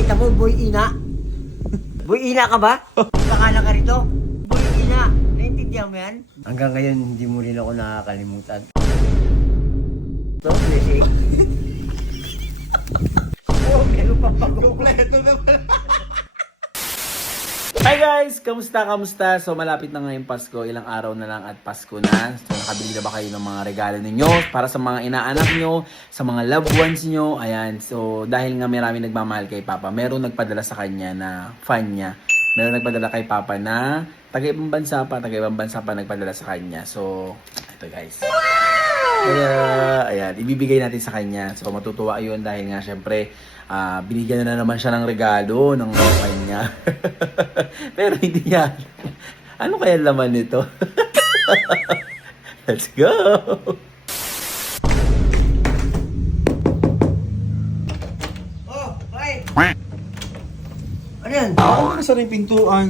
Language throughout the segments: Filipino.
Nakita mo, Boy Ina? Boy Ina ka ba? Pangalan ka rito? Boy Ina. Naintindihan mo yan? Hanggang ngayon, hindi mo rin ako nakakalimutan. So, blessing. Oh, meron pa bago. Kompleto naman. Hi guys! Kamusta? So malapit na ngayong Pasko, ilang araw na lang at Pasko na. So nakabili na ba kayo ng mga regalo ninyo para sa mga inaanak nyo, sa mga loved ones nyo? Ayan, so dahil nga marami nagmamahal kay Papa, meron nagpadala sa kanya na fan niya. Meron nagpadala kay Papa na taga-ibang bansa pa nagpadala sa kanya. So, ito guys. Kaya, ayan, ibibigay natin sa kanya. So matutuwa yun dahil nga syempre, binigyan na naman siya ng regalo ng kanya. Pero hindi niya alam. Ano kaya laman nito? Let's go! Oh, bakit? Ano yan? Ako kasara yung pintuan.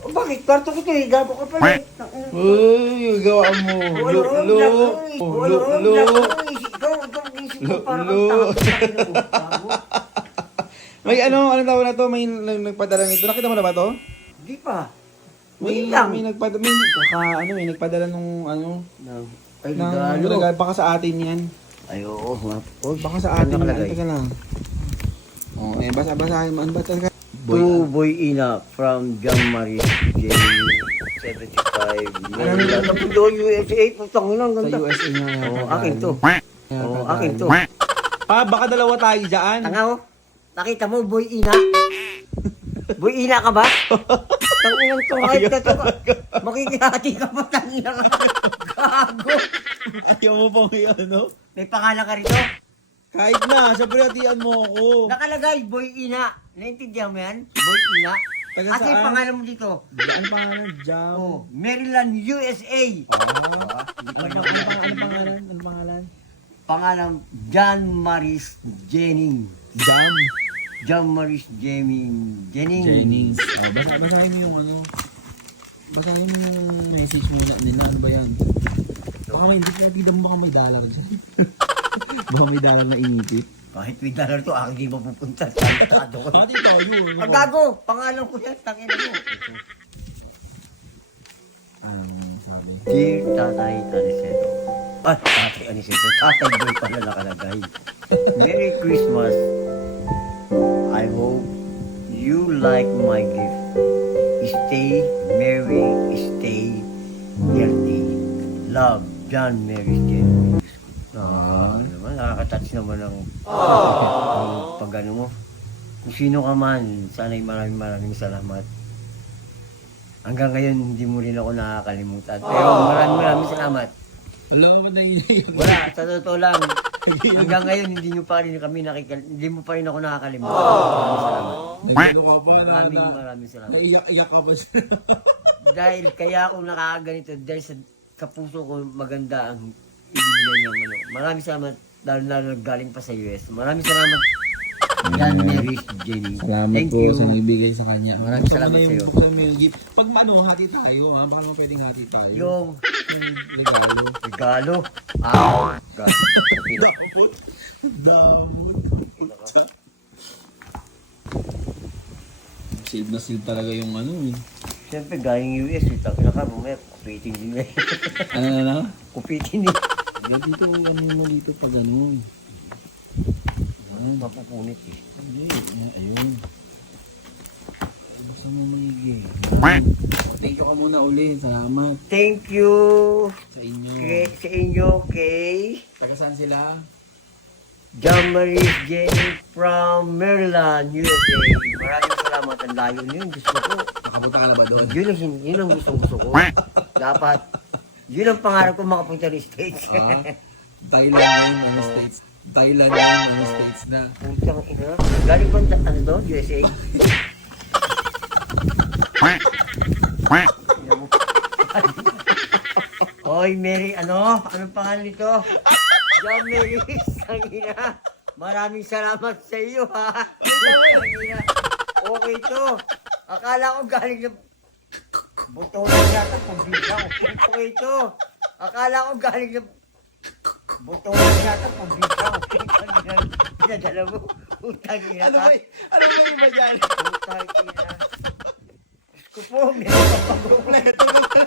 Oh, bakit? Kwarto ko ito eh. Gabo ka pala eh. Uy, gawa mo. May anong tawag na to? May nagpadala nito. Nakita mo na ba to? Hindi pa. May Wait lang. may nagpadala nung Ay, ng regalo. regalo. Baka sa atin yan. Ay, oo nga. Oh, Baka sa atin yan. nakalagay? Teka lang. Oh, basahin mo. Ano ba talaga? To Boy Ina from John Marie Jamie 75 Maryland. Tapos doon USA, putang ina, ang Sa ganda. USA nga. Oo, akin to. Oo, akin to. Baka dalawa tayo dyan. Tanga oh. Nakita mo, Boy Ina? Boy Ina ka ba? Tanginang to, kahit na to. Makikihati ka pa, tangina ka. Gago. Ayaw mo pang ano? May pangalan ka rito? Kahit na, syempre hatian mo ako. Nakalagay, Boy Ina. Naintindihan mo yan? Boy Ina. Taga Asa yung saan? pangalan mo dito? Ano pangalan? Jam. Oh, Maryland, USA. Ano pangalan? Pangalan, John Maris Jennings. Jam. John Maris Jennings. Jennings. Basahin mo yung ano. Basahin mo yung message muna nila. Ano ba yan? Baka may hindi mo baka may dollar dyan. Baka may dollar na inipit. Kahit may dollar to, aking di mapupunta. Tantado ko. Pati tayo. Ang gago! Pangalan ko yan, tangin mo. Anong sabi? Dear Tatay Aniceto. Tatay Aniceto. Tatay Boy pala nakalagay. Merry Christmas. I hope you like my gift. Stay merry, stay healthy. Love, John Mary Jennings. Naman, nakaka-touch naman ang pag ano mo. Kung sino ka man, sana'y maraming salamat. Hanggang ngayon, hindi mo rin ako nakakalimutan. Pero maraming salamat. Wala ka ba naiiyak? Wala, sa totoo lang. Hanggang ngayon, hindi mo pa rin ako nakakalimutan. Maraming salamat. Nagano ka pa na Maraming salamat. naiyak-iyak ka pa siya. Dahil kaya ako nakakaganito, dahil sa puso ko maganda ang ibinigay niya. Maraming salamat, lalo galing pa sa US. Maraming salamat, John Mary Jenny. Salamat Thank po you. sa nagbigay sa kanya. Maraming salamat sa iyo. Buksan mo yung gift. Pag hati tayo, baka naman pwedeng hati tayo. Yung Regalo. regalo. God. Damot. Sealed na sealed talaga yung ano eh. Siyempre, galing US, itang ka, bumaya, kupitin din eh. Ano na? Kupitin eh. Dito ang ganun mo dito pag ganun. Mapupunit eh. Ayun. Basta mo maigi. Thank you ka muna uli. Salamat Thank you sa inyo. sa inyo, kay Taga saan sila? John Marie Jenny from Maryland, USA. Maraming salamat. Ang layo niyo. Gusto ko. Nakapunta ka na ba doon? Yun ang gusto ko. Dapat. Yun ang pangarap ko makapunta ng States. Thailand na yung ano states. Thailand na yung ano states na. Putang ina. Galing ba ano to? USA? Oy, Mary, anong pangalan nito? John Mary, tangina. Maraming salamat sa iyo, ha? Tangina. Okay to. Akala ko galing na buto lang yata, pambitaw. Okay to. Akala ko galing na buto lang yata, pambitaw. Pinadala mo. Putang ina Ano ka. ba, ano ba iba dyan? Putang ina. Kupo, meron ka pang Kompleto na pala.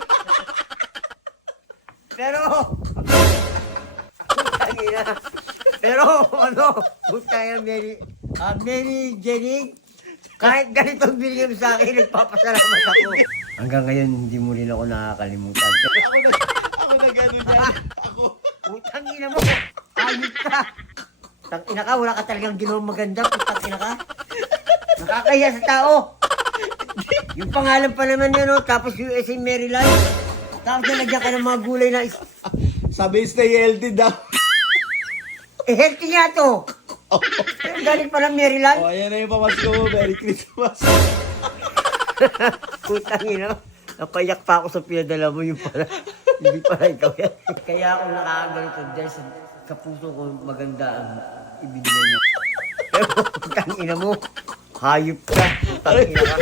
Pero, putang ina. Pero, ano, putang ina, Mary Jenny, kahit ganito binigay mo sa akin, nagpapasalamat ako. Hanggang ngayon, hindi mo rin ako nakakalimutan. Ako na gano'n dyan. Ako. Putang ina mo, ayos ka. Putang ina ka, wala ka talagang ginawang maganda, putang ina ka. Nakakahiya sa tao. Yung pangalan pa naman yan, no? Tapos USA Maryland. Tapos nalagyan ka ng mga gulay na Sabi stay healthy daw. healthy nga to. Pero galing pa ng Maryland. O, ayan na yung pamasko mo. Merry Christmas. Putang ina, napayak pa ako sa pinadala mo yung pala. Hindi pala ikaw yan. Kaya ako nakakagalito dahil sa puso ko maganda ang ibinigay niya. Pero putang ina mo, hayop ka. Putang ina ka.